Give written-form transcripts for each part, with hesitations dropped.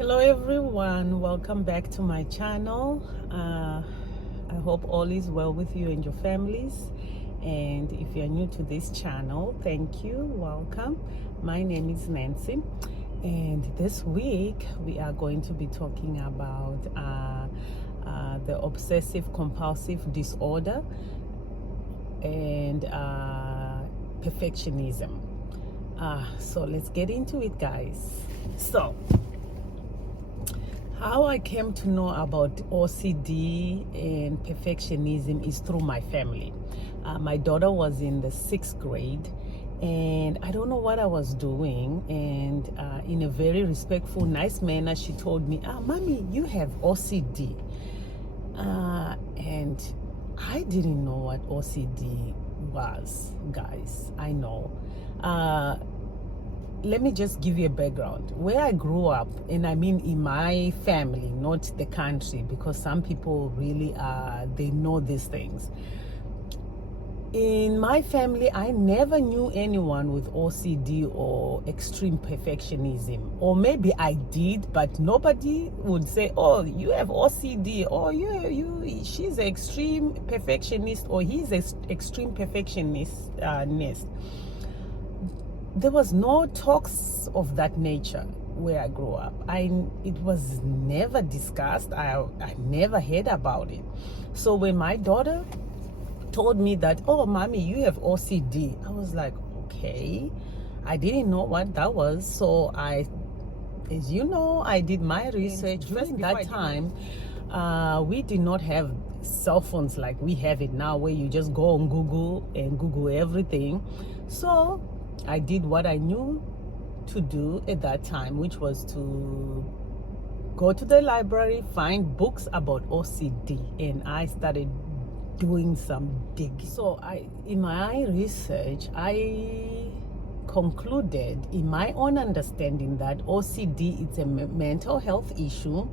Hello everyone, welcome back to my channel. I hope all is well with you and your families, and if you're new to this channel, thank you, welcome. My name is Nancy, and this week we are going to be talking about the obsessive compulsive disorder and perfectionism. So let's get into it, guys. So how I came to know about OCD and perfectionism is through my family. My daughter was in the 6th grade, and I don't know what I was doing, and in a very respectful, nice manner, she told me, Mommy, you have OCD. And I didn't know what OCD was, guys. I know. Let me just give you a background. Where I grew up, and I mean in my family, not the country, because some people really they know these things. In my family, I never knew anyone with OCD or extreme perfectionism. Or maybe I did, but nobody would say, oh, you have OCD, or she's an extreme perfectionist, or he's an extreme perfectionist. There was no talks of that nature where I grew up. It was never discussed. I never heard about it. So when my daughter told me that, oh, Mommy, you have OCD, I was like, okay. I didn't know what that was. So as you know, I did my research. During that time, we did not have cell phones like we have it now, where you just go on Google and Google everything. So I did what I knew to do at that time, which was to go to the library, find books about OCD, and I started doing some digging. So in my research, I concluded, in my own understanding, that OCD is a mental health issue.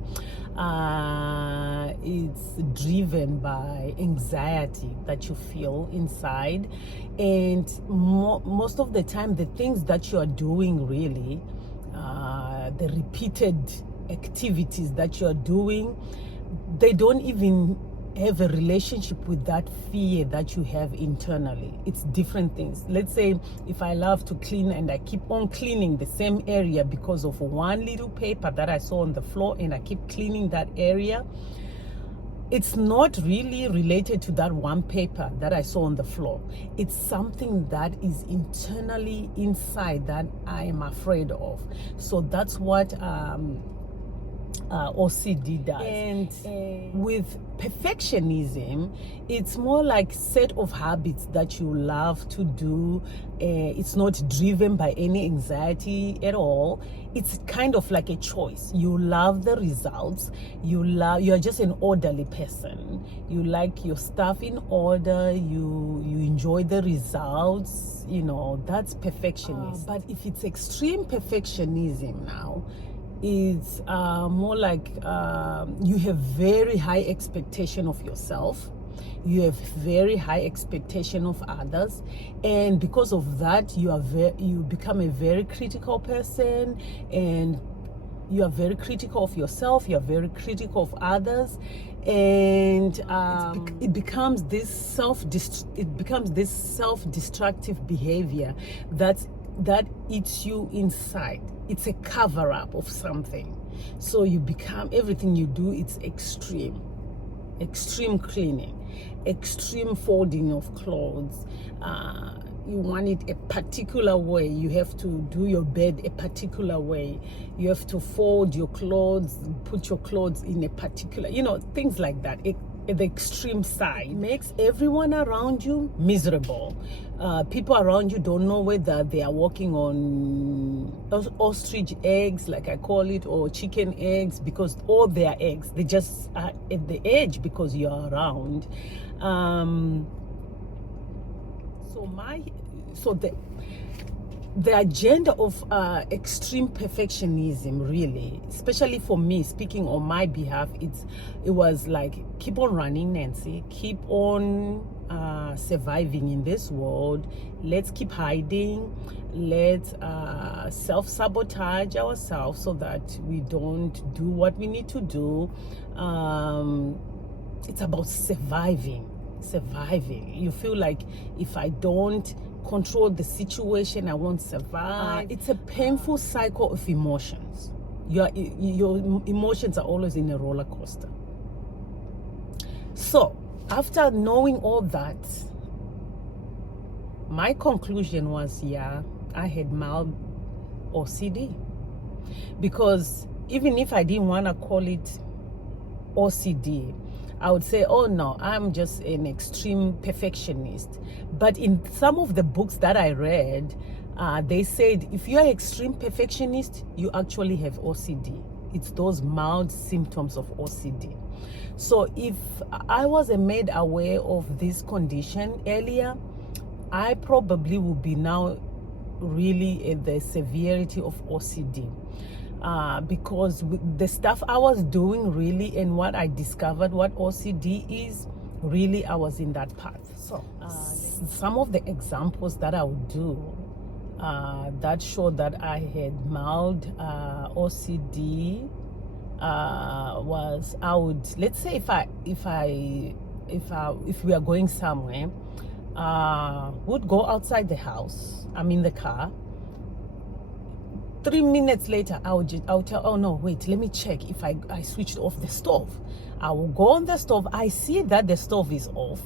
It's driven by anxiety that you feel inside, and most of the time the things that you are doing, really, the repeated activities that you are doing, they don't even have a relationship with that fear that you have internally. It's different things. Let's say if I love to clean and I keep on cleaning the same area because of one little paper that I saw on the floor, and I keep cleaning that area, it's not really related to that one paper that I saw on the floor. It's something that is internally inside that I am afraid of. So that's what OCD does. And with perfectionism, it's more like set of habits that you love to do. It's not driven by any anxiety at all. It's kind of like a choice. You love the results. You're just an orderly person. You like your stuff in order. You enjoy the results. You know, that's perfectionism. But if it's extreme perfectionism now, it's more like you have very high expectation of yourself, you have very high expectation of others, and because of that you become a very critical person, and you are very critical of yourself, you are very critical of others, and it becomes this self-destructive behavior that eats you inside. It's a cover-up of something. So you become, everything you do, it's extreme cleaning, extreme folding of clothes. You want it a particular way. You have to do your bed a particular way. You have to fold your clothes, put your clothes in a particular, things like that. The extreme side makes everyone around you miserable. People around you don't know whether they are walking on ostrich eggs, like I call it, or chicken eggs, because all their eggs, they just are at the edge because you're around. So the agenda of extreme perfectionism, really, especially for me, speaking on my behalf, it was like, keep on running, Nancy, keep on surviving in this world, let's keep hiding, let's self-sabotage ourselves so that we don't do what we need to do. It's about surviving. You feel like if I don't control the situation, I won't survive. It's a painful cycle of emotions. Your emotions are always in a roller coaster. So after knowing all that, my conclusion was, yeah, I had mild OCD. Because even if I didn't want to call it OCD, I would say, oh no, I'm just an extreme perfectionist. But in some of the books that I read, they said if you're an extreme perfectionist, you actually have OCD. It's those mild symptoms of OCD. So if I wasn't made aware of this condition earlier, I probably would be now really at the severity of OCD. Because with the stuff I was doing really and what I discovered what OCD is, really I was in that path. So some of the examples that I would do that showed that I had mild OCD was, I would, let's say if we are going somewhere, would go outside the house, I'm in the car. 3 minutes later, I'll tell, oh no, wait, let me check if I switched off the stove. I will go on the stove. I see that the stove is off,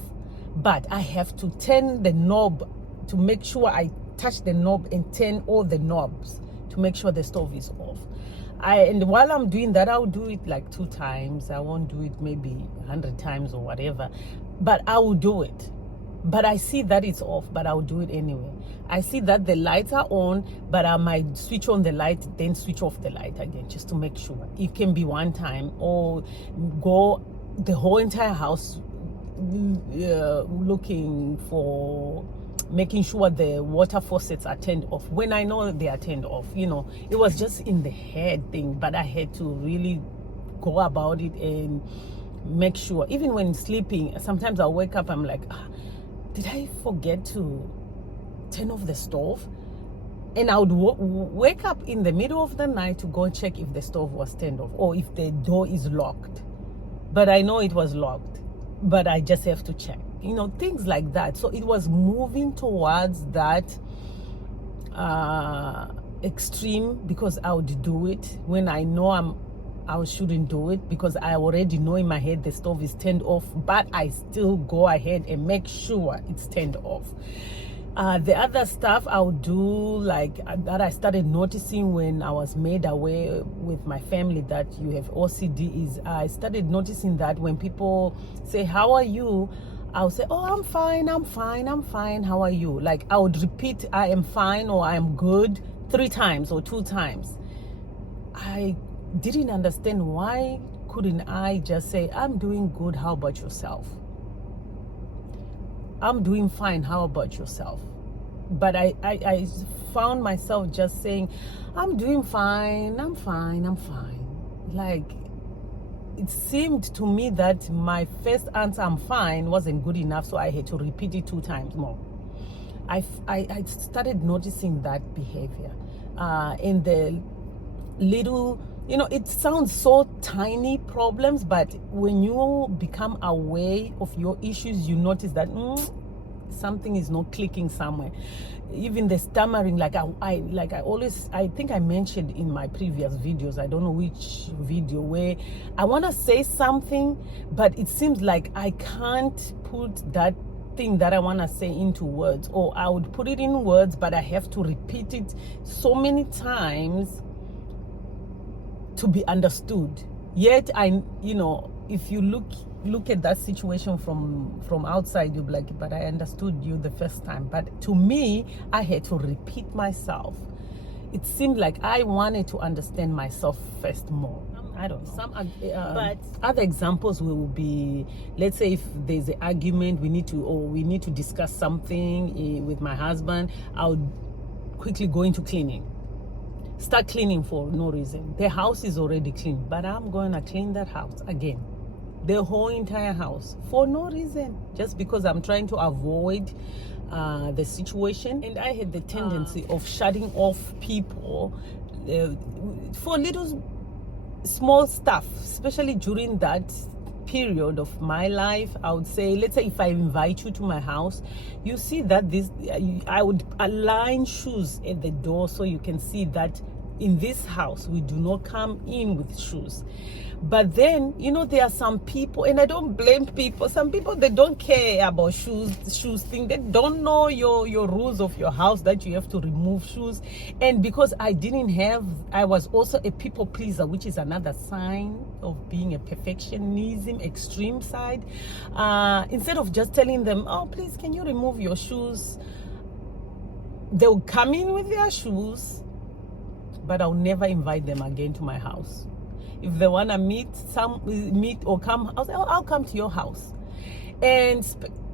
but I have to turn the knob to make sure I touch the knob and turn all the knobs to make sure the stove is off. And while I'm doing that, I'll do it like 2 times. I won't do it maybe 100 times or whatever, but I will do it. But I see that it's off, but I'll do it anyway. I see that the lights are on, but I might switch on the light, then switch off the light again, just to make sure. It can be one time, or go the whole entire house looking for, making sure the water faucets are turned off when I know they are turned off. You know, it was just in the head thing, but I had to really go about it and make sure. Even when sleeping, sometimes I'll wake up, I'm like, did I forget to turn off the stove? And I would wake up in the middle of the night to go check if the stove was turned off or if the door is locked. But I know it was locked, but I just have to check. You know, things like that. So it was moving towards that extreme, because I would do it when I know I shouldn't do it, because I already know in my head the stove is turned off, but I still go ahead and make sure it's turned off. The other stuff I would do, like that I started noticing when I was made aware with my family that you have OCD, is I started noticing that when people say, how are you? I'll say, oh, I'm fine, how are you? Like I would repeat, I am fine or I am good 3 times or 2 times. I didn't understand, why couldn't I just say, I'm doing good, how about yourself? I'm doing fine, how about yourself? But I found myself just saying, I'm doing fine, I'm fine. Like, it seemed to me that my first answer, I'm fine, wasn't good enough, so I had to repeat it 2 times more. I started noticing that behavior in the little, you know, it sounds so tiny problems, but when you become aware of your issues, you notice that something is not clicking somewhere. Even the stammering, I think I mentioned in my previous videos, I don't know which video, where I want to say something, but it seems like I can't put that thing that I want to say into words, or I would put it in words, but I have to repeat it so many times to be understood. Yet if you look at that situation from outside, you'll be like, but I understood you the first time. But to me, I had to repeat myself. It seemed like I wanted to understand myself first more. I don't know. But other examples will be, let's say if there's an argument, we need to discuss something with my husband, I'll quickly go into cleaning. Start cleaning for no reason. The house is already clean, but I'm going to clean that house again. the whole entire house for no reason, just because I'm trying to avoid the situation. And I had the tendency of shutting off people for little small stuff, especially during that period of my life. I would say, let's say if I invite you to my house, you see that I would align shoes at the door so you can see that in this house we do not come in with shoes. But then, there are some people, and I don't blame people, some people, they don't care about shoes thing. They don't know your rules of your house, that you have to remove shoes. And because I was also a people pleaser, which is another sign of being a perfectionism extreme side. Instead of just telling them, oh, please, can you remove your shoes, they'll come in with their shoes, but I'll never invite them again to my house. If they want to meet or come, I'll come to your house. And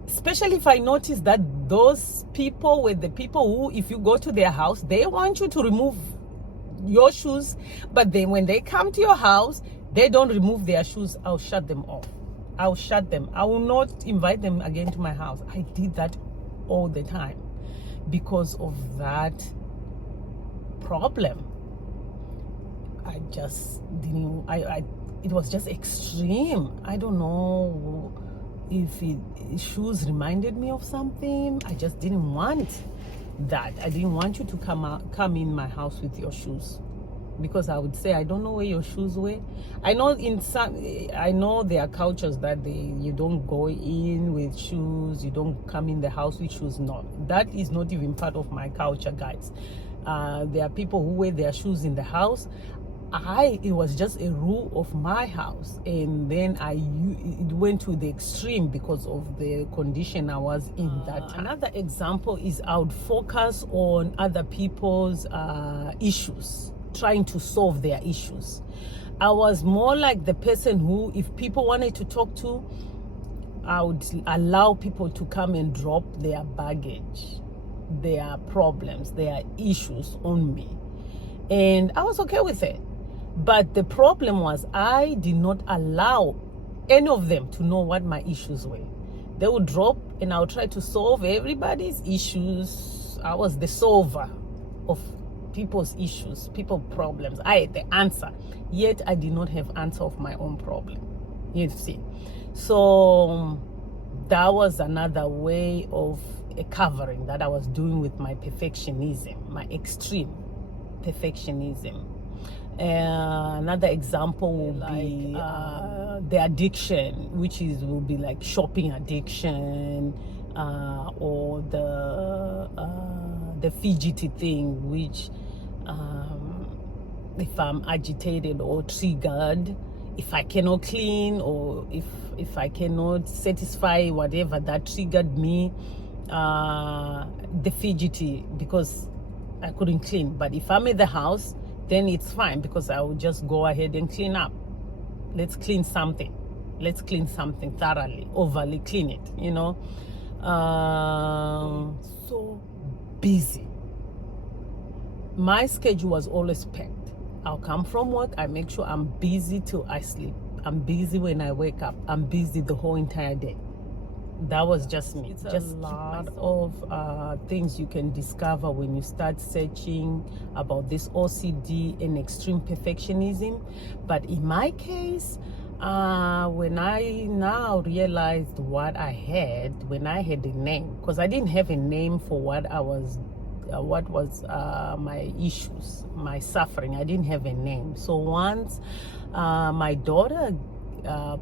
especially if I notice that those people were the people who, if you go to their house, they want you to remove your shoes, but then when they come to your house, they don't remove their shoes, I'll shut them off. I'll shut them. I will not invite them again to my house. I did that all the time because of that problem. I just didn't, it was just extreme. I don't know if shoes reminded me of something. I just didn't want that. I didn't want you to come in my house with your shoes, because I would say, I don't know where your shoes were. I know there are cultures that you don't go in with shoes, you don't come in the house with shoes. No, that is not even part of my culture, guys. There are people who wear their shoes in the house. It was just a rule of my house, and then it went to the extreme because of the condition I was in that time. Another example is I would focus on other people's issues, trying to solve their issues. I was more like the person who, if people wanted to talk to, I would allow people to come and drop their baggage, their problems, their issues on me, and I was okay with it. But the problem was, I did not allow any of them to know what my issues were. They would drop, and I would try to solve everybody's issues. I was the solver of people's issues, people's problems. I had the answer, yet I did not have answer of my own problem. You see, so that was another way of a covering that I was doing with my perfectionism, my extreme perfectionism. Another example will be the addiction, which will be like shopping addiction, or the fidgety thing, which if I'm agitated or triggered, if I cannot clean, or if I cannot satisfy whatever that triggered me, the fidgety, because I couldn't clean. But if I'm at the house, then it's fine, because I will just go ahead and clean up. Let's clean something. Let's clean something thoroughly, overly clean it, So busy. My schedule was always packed. I'll come from work, I make sure I'm busy till I sleep. I'm busy when I wake up. I'm busy the whole entire day. That was just me. It's just a lot of things you can discover when you start searching about this OCD and extreme perfectionism. But in my case, when I now realized what I had, when I had a name, because I didn't have a name for what was my issues, my suffering. I didn't have a name. So once my daughter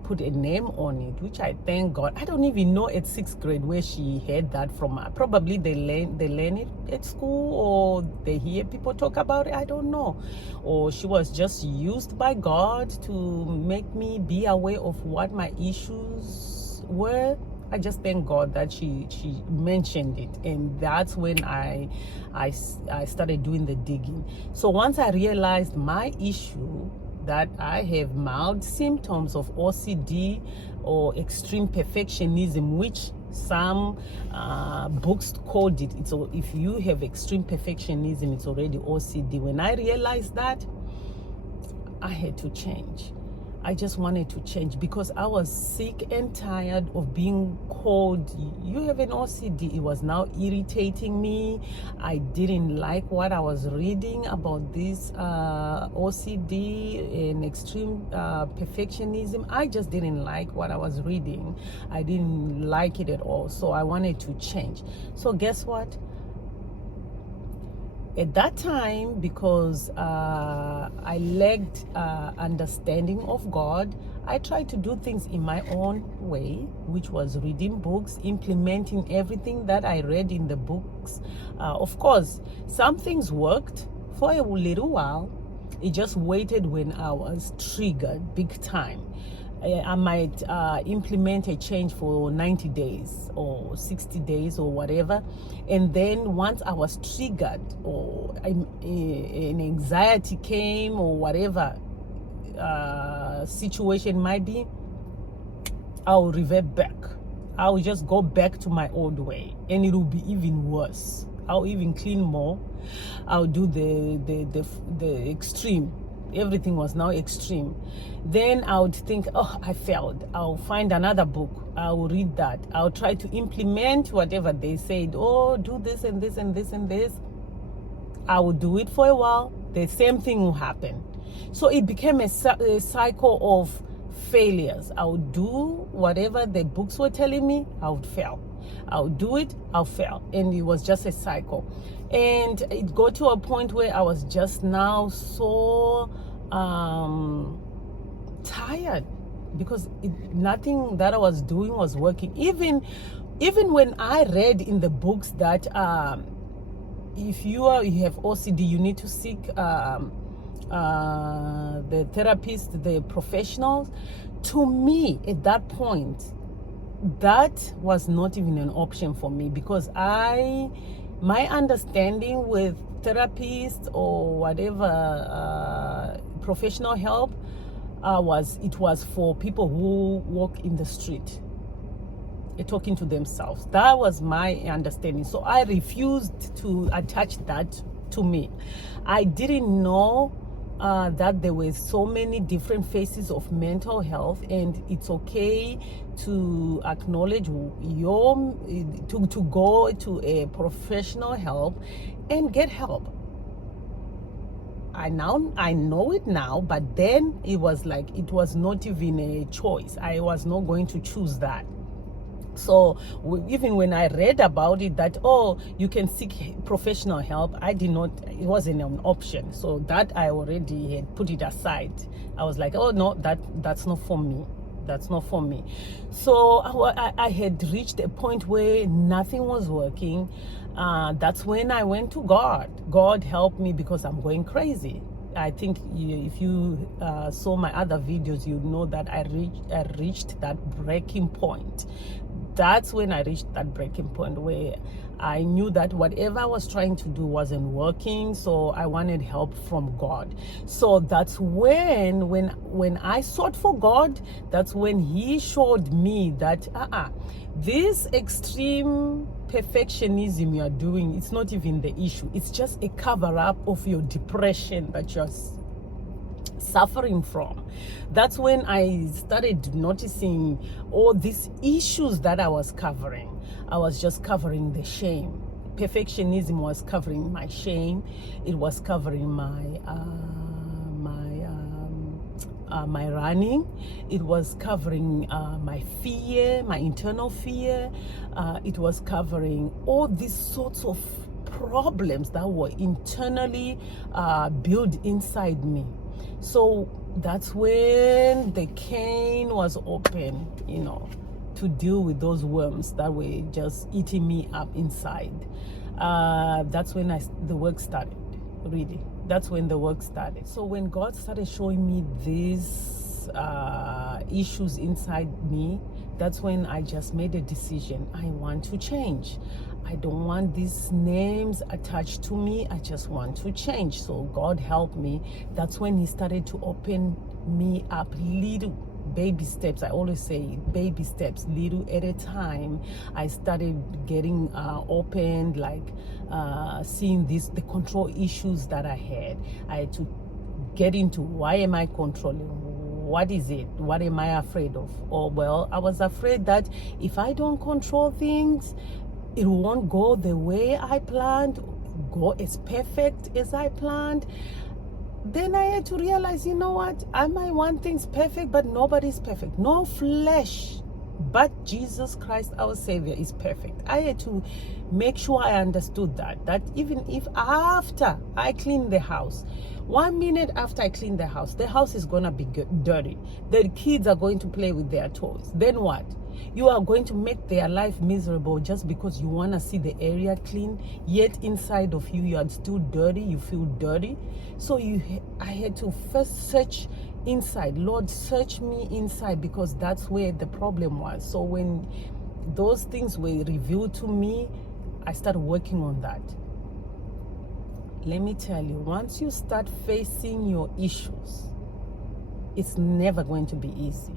put a name on it, which I thank God. I don't even know at 6th grade where she had that from. Probably they learn it at school, or they hear people talk about it. I don't know. Or she was just used by God to make me be aware of what my issues were. I just thank God that she mentioned it, and that's when I started doing the digging. So once I realized my issue, that I have mild symptoms of OCD or extreme perfectionism, which some books called it. So if you have extreme perfectionism, it's already OCD. When I realized that, I had to change. I just wanted to change because I was sick and tired of being called, you have an OCD. It was now irritating me. I didn't like what I was reading about this OCD and extreme perfectionism. I just didn't like what I was reading. I didn't like it at all. So I wanted to change. So guess what? At that time, because I lacked understanding of God, I tried to do things in my own way, which was reading books, implementing everything that I read in the books. Of course, some things worked for a little while. It just waited when I was triggered big time. I might implement a change for 90 days or 60 days or whatever. And then once I was triggered or an anxiety came or whatever situation might be, I'll revert back. I'll just go back to my old way and it will be even worse. I'll even clean more. I'll do the extreme. Everything was now extreme. Then I would think, oh, I failed. I'll find another book. I'll read that. I'll try to implement whatever they said. Oh, do this and this and this and this. I will do it for a while. The same thing will happen. So it became a cycle of failures. I would do whatever the books were telling me. I would fail. I'll do it, I'll fail. And it was just a cycle. And it got to a point where I was just now so tired because nothing that I was doing was working. Even when I read in the books that if you have OCD, you need to seek the therapist, the professionals. To me, at that point, that was not even an option for me because my understanding with therapists or whatever professional help it was for people who walk in the street talking to themselves. That was my understanding. So I refused to attach that to me. I didn't know that there were so many different phases of mental health, and it's okay to acknowledge to go to a professional help and get help. I know it now, but then it was like it was not even a choice. I was not going to choose that. So even when I read about it, that, oh, you can seek professional help, it wasn't an option. So that I already had put it aside. I was like, oh no, that's not for me. That's not for me. So I had reached a point where nothing was working. That's when I went to God. God helped me because I'm going crazy. I think if you saw my other videos, you know that I reached that breaking point. That's when I reached that breaking point where I knew that whatever I was trying to do wasn't working, so I wanted help from God. So that's when I sought for God, that's when He showed me that this extreme perfectionism you are doing, it's not even the issue. It's just a cover-up of your depression that you're suffering from. That's when I started noticing all these issues that I was covering. I was just covering the shame. Perfectionism was covering my shame. It was covering my running. It was covering my fear, my internal fear. It was covering all these sorts of problems that were internally built inside me. So that's when the cane was open, to deal with those worms that were just eating me up inside. That's when the work started, really. That's when the work started. So when God started showing me these issues inside me, that's when I just made a decision. I want to change. I don't want these names attached to me. I just want to change. So God helped me. That's when He started to open me up, little baby steps. I always say baby steps, little at a time. I started getting opened, like seeing the control issues that I had. I had to get into, why am I controlling? What is it? What am I afraid of? Oh, well, I was afraid that if I don't control things, it won't go the way I planned, go as perfect as I planned. Then I had to realize, you know what? I might want things perfect, but nobody's perfect. No flesh, but Jesus Christ, our Savior, is perfect. I had to make sure I understood that even if after I clean the house, 1 minute after I clean the house is going to be dirty. The kids are going to play with their toys. Then what? You are going to make their life miserable just because you want to see the area clean, yet inside of you, you are still dirty, you feel dirty. So I had to first search inside. Lord, search me inside, because that's where the problem was. So when those things were revealed to me, I started working on that. Let me tell you, once you start facing your issues, it's never going to be easy.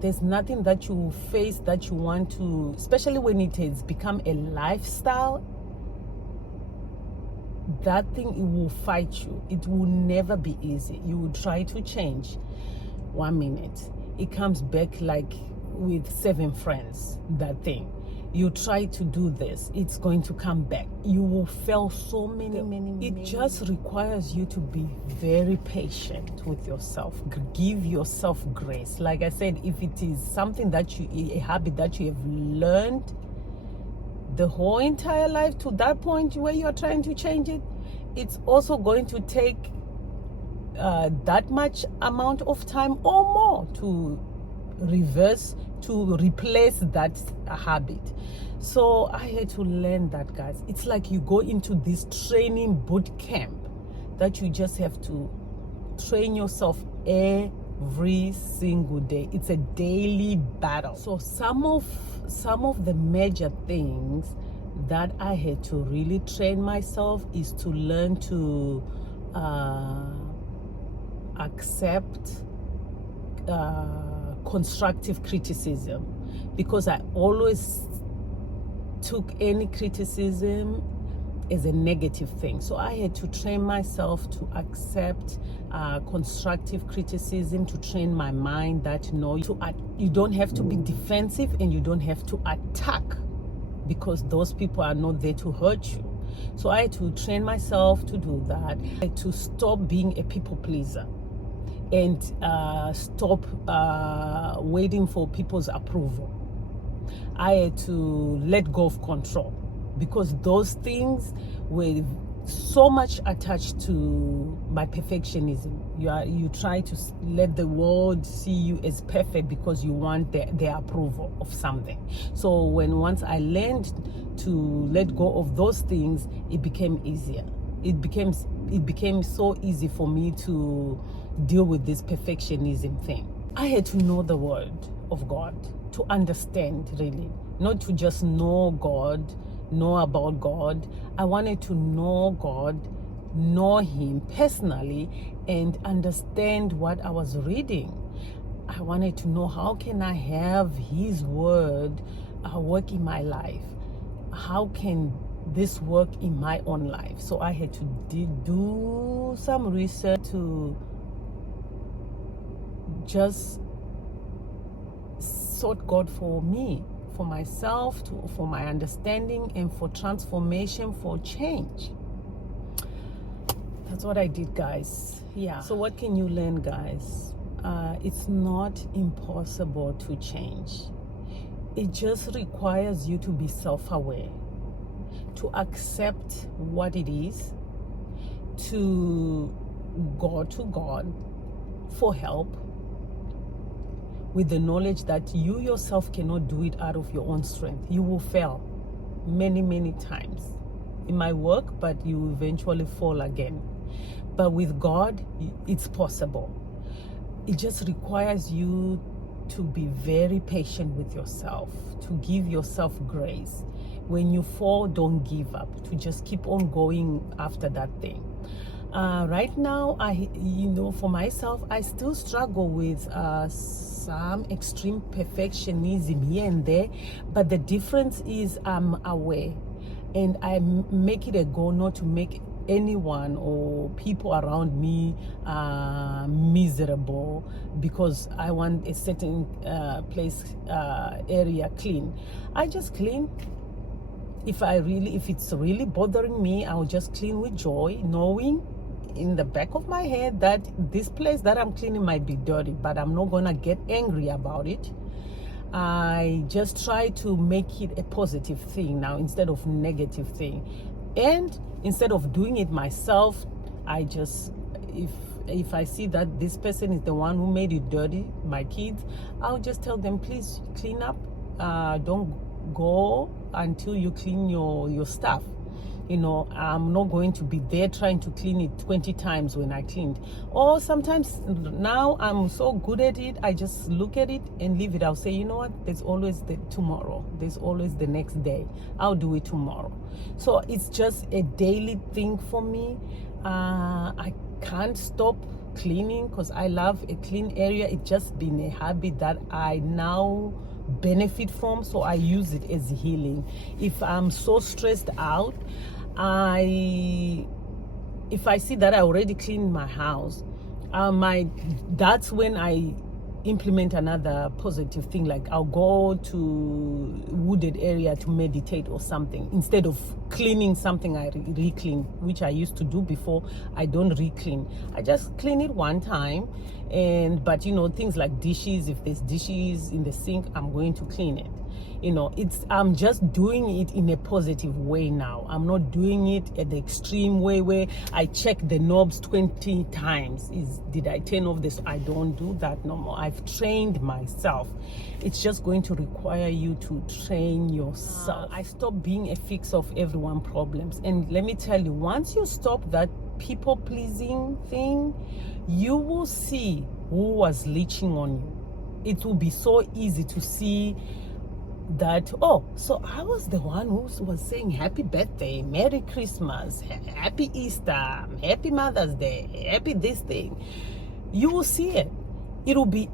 There's nothing that you face that you want to, especially when it has become a lifestyle, that thing, it will fight you. It will never be easy. You will try to change. 1 minute, it comes back like with 7 friends, that thing. You try to do this, it's going to come back. You will fail so many. It just requires you to be very patient with yourself. Give yourself grace. Like I said, if it is something that a habit that you have learned the whole entire life to that point where you're trying to change it, it's also going to take that much amount of time or more to replace that habit. So I had to learn that, guys. It's like you go into this training boot camp that you just have to train yourself every single day. It's a daily battle. So some of the major things that I had to really train myself is to learn to accept constructive criticism, because I always took any criticism as a negative thing. So I had to train myself to accept constructive criticism, to train my mind that you don't have to be defensive and you don't have to attack, because those people are not there to hurt you. So I had to train myself to do that. I had to stop being a people pleaser and stop waiting for people's approval. I had to let go of control, because those things were so much attached to my perfectionism. You try to let the world see you as perfect because you want their approval of something. So once I learned to let go of those things, it became easier. It became so easy for me to deal with this perfectionism thing. I had to know the word of God to understand, really, not to just know God, know about God. I wanted to know God, know Him personally, and understand what I was reading. I wanted to know, how can I have His word work in my life? How can this work in my own life? So I had to do some research to just sought God for me, for myself, for my understanding, and for transformation, for change. That's what I did, guys. Yeah. So what can you learn, guys? It's not impossible to change. It just requires you to be self-aware, to accept what it is, to go to God for help, with the knowledge that you yourself cannot do it out of your own strength. You will fail many, many times. It might work, but you eventually fall again. But with God, it's possible. It just requires you to be very patient with yourself, to give yourself grace. When you fall, don't give up, to just keep on going after that thing. Right now, for myself, I still struggle with some extreme perfectionism here and there, but the difference is I'm aware, and I make it a goal not to make anyone or people around me miserable because I want a certain area clean. I just clean. If it's really bothering me, I'll just clean with joy, knowing in the back of my head that this place that I'm cleaning might be dirty, but I'm not gonna get angry about it. I just try to make it a positive thing now instead of negative thing. And instead of doing it myself, I just, if I see that this person is the one who made it dirty, my kids, I'll just tell them, please clean up. Don't go until you clean your stuff. I'm not going to be there trying to clean it 20 times when I cleaned. Or sometimes now I'm so good at it, I just look at it and leave it. I'll say, you know what, there's always the tomorrow. There's always the next day. I'll do it tomorrow. So it's just a daily thing for me. I can't stop cleaning because I love a clean area. It's just been a habit that I now benefit from, so I use it as healing. If I'm so stressed out, if I see that I already cleaned my house, that's when I implement another positive thing, like I'll go to wooded area to meditate or something instead of cleaning something I re-clean, which I used to do before. I don't re-clean, I just clean it one time. But things like dishes, if there's dishes in the sink, I'm going to clean it. I'm just doing it in a positive way now. I'm not doing it at the extreme way where I check the knobs 20 times. Did I turn off this? I don't do that no more. I've trained myself. It's just going to require you to train yourself. I stopped being a fix of everyone problems. And let me tell you, once you stop that people pleasing thing, you will see who was leeching on you. It will be so easy to see that, oh, so I was the one who was saying happy birthday, Merry Christmas, happy Easter, happy Mother's Day, happy this thing. You will see it. You'll be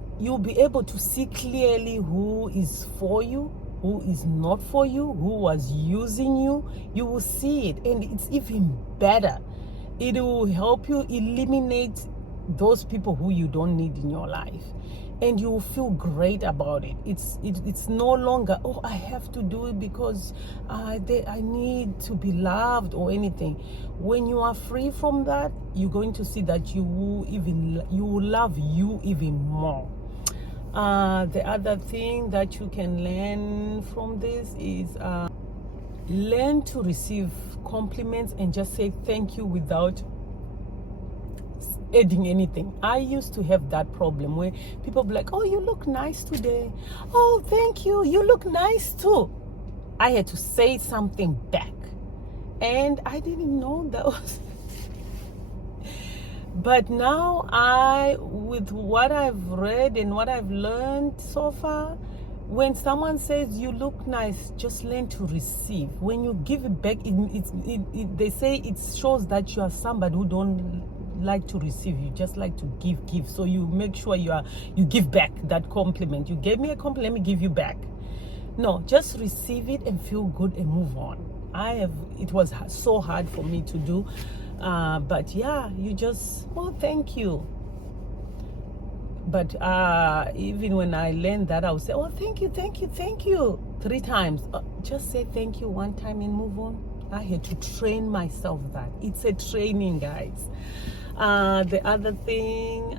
able to see clearly who is for you, who is not for you, who was using you. You will see it, and it's even better. It will help you eliminate those people who you don't need in your life, and you will feel great about it. It's no longer, oh, I have to do it because I need to be loved or anything. When you are free from that, you're going to see that you will love you even more. The other thing that you can learn from this is learn to receive compliments and just say thank you without adding anything. I used to have that problem where people be like, oh, you look nice today. Oh, thank you. You look nice too. I had to say something back. And I didn't know that was... But now with what I've read and what I've learned so far, when someone says you look nice, just learn to receive. When you give it back, they say it shows that you are somebody who don't like to receive. You just like to give. So you make sure you give back that compliment. You gave me a compliment, let me give you back. No, just receive it and feel good and move on. It was so hard for me to do, but yeah, you just, oh, thank you. But even when I learned that, I would say, oh, thank you 3 times. Just say thank you 1 time and move on. I had to train myself that. It's a training, guys. The other thing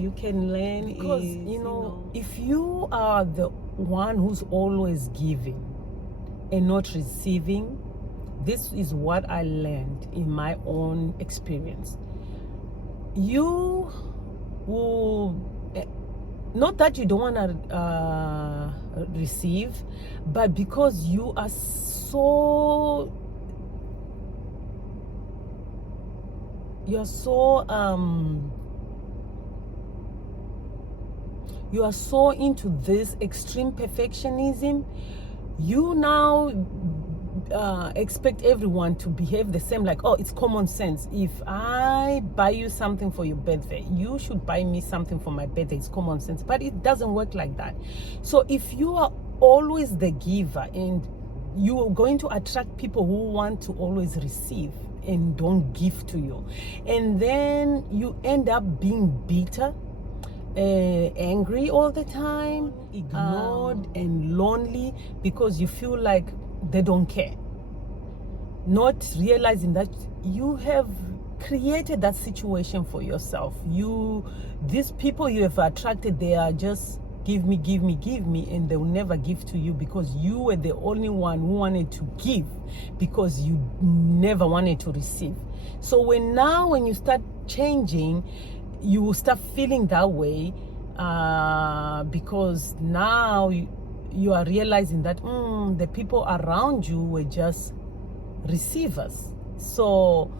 you can learn is, if you are the one who's always giving and not receiving, this is what I learned in my own experience. You will, not that you don't want to receive, but because you are so into this extreme perfectionism, you now expect everyone to behave the same, like, oh, it's common sense. If I buy you something for your birthday, you should buy me something for my birthday. It's common sense. But it doesn't work like that. So if you are always the giver, and you are going to attract people who want to always receive, and don't give to you. And then you end up being bitter, angry all the time, ignored and lonely, because you feel like they don't care, not realizing that you have created that situation for yourself. These people you have attracted, they are just give me, give me, give me, and they will never give to you, because you were the only one who wanted to give, because you never wanted to receive. So when you start changing, you will start feeling that way, because now you are realizing that the people around you were just receivers. So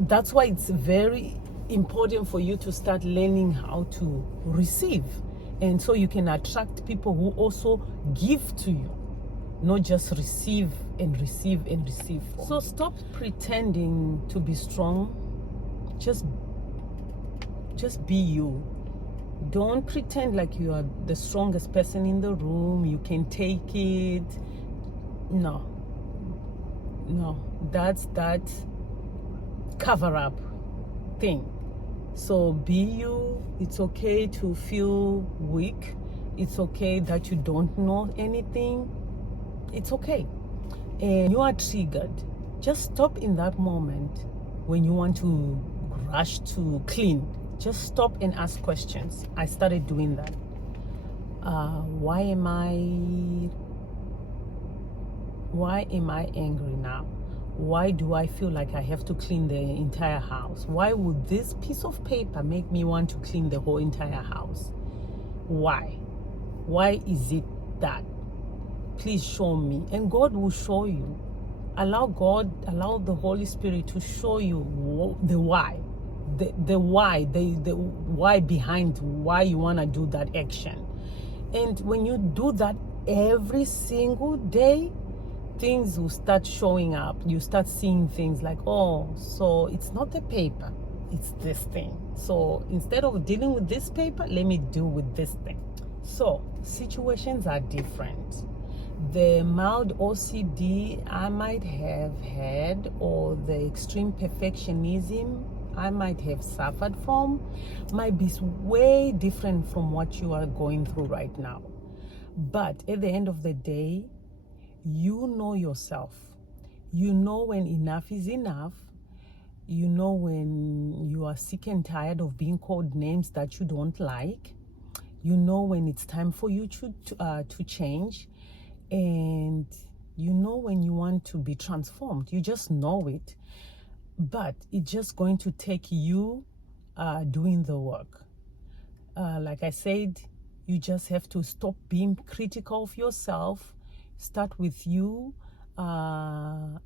that's why it's very important for you to start learning how to receive, and so you can attract people who also give to you, not just receive and receive and receive. So stop pretending to be strong. Just be you. Don't pretend like you are the strongest person in the room, you can take it. No, that's that cover up thing. So be you. It's okay to feel weak. It's okay that you don't know anything. It's okay. And you are triggered, just stop in that moment. When you want to rush to clean, just stop and ask questions. I started doing that. Why am I angry now? Why do I feel like I have to clean the entire house? Why would this piece of paper make me want to clean the whole entire house? Why is it that? Please show me. And God will show you. Allow the Holy Spirit to show you the why. The why behind why you want to do that action. And when you do that every single day, things will start showing up. You start seeing things like, oh, so it's not the paper, it's this thing. So instead of dealing with this paper, let me deal with this thing. So situations are different. The mild OCD I might have had, or the extreme perfectionism I might have suffered from, might be way different from what you are going through right now. But at the end of the day, you know yourself. You know when enough is enough. You know when you are sick and tired of being called names that you don't like. You know when it's time for you to change. And you know when you want to be transformed. You just know it. But it's just going to take you doing the work. Like I said, you just have to stop being critical of yourself. Start with you. Let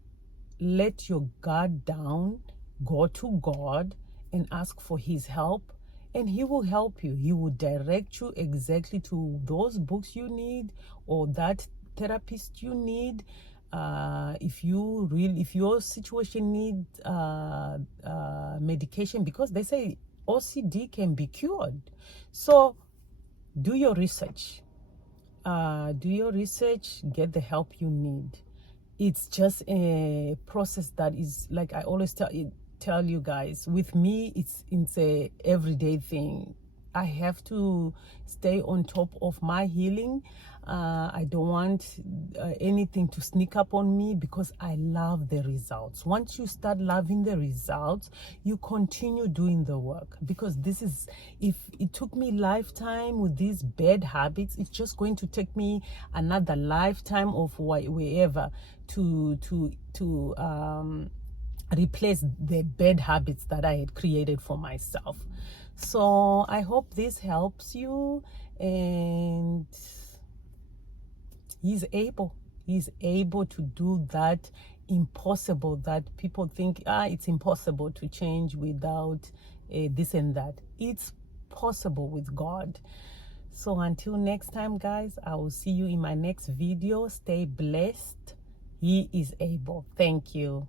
your guard down. Go to God and ask for His help, and He will help you. He will direct you exactly to those books you need, or that therapist you need. If your situation needs medication, because they say OCD can be cured. So do your research. Get the help you need. It's just a process that is, like I always tell you guys, with me, it's a everyday thing. I have to stay on top of my healing. I don't want anything to sneak up on me, because I love the results. Once you start loving the results, you continue doing the work, because if it took me lifetime with these bad habits, it's just going to take me another lifetime of wherever to replace the bad habits that I had created for myself. So I hope this helps you, and He's able to do that impossible that people think it's impossible to change without this and that. It's possible with God. So until next time, guys, I will see you in my next video. Stay blessed. He is able. Thank you.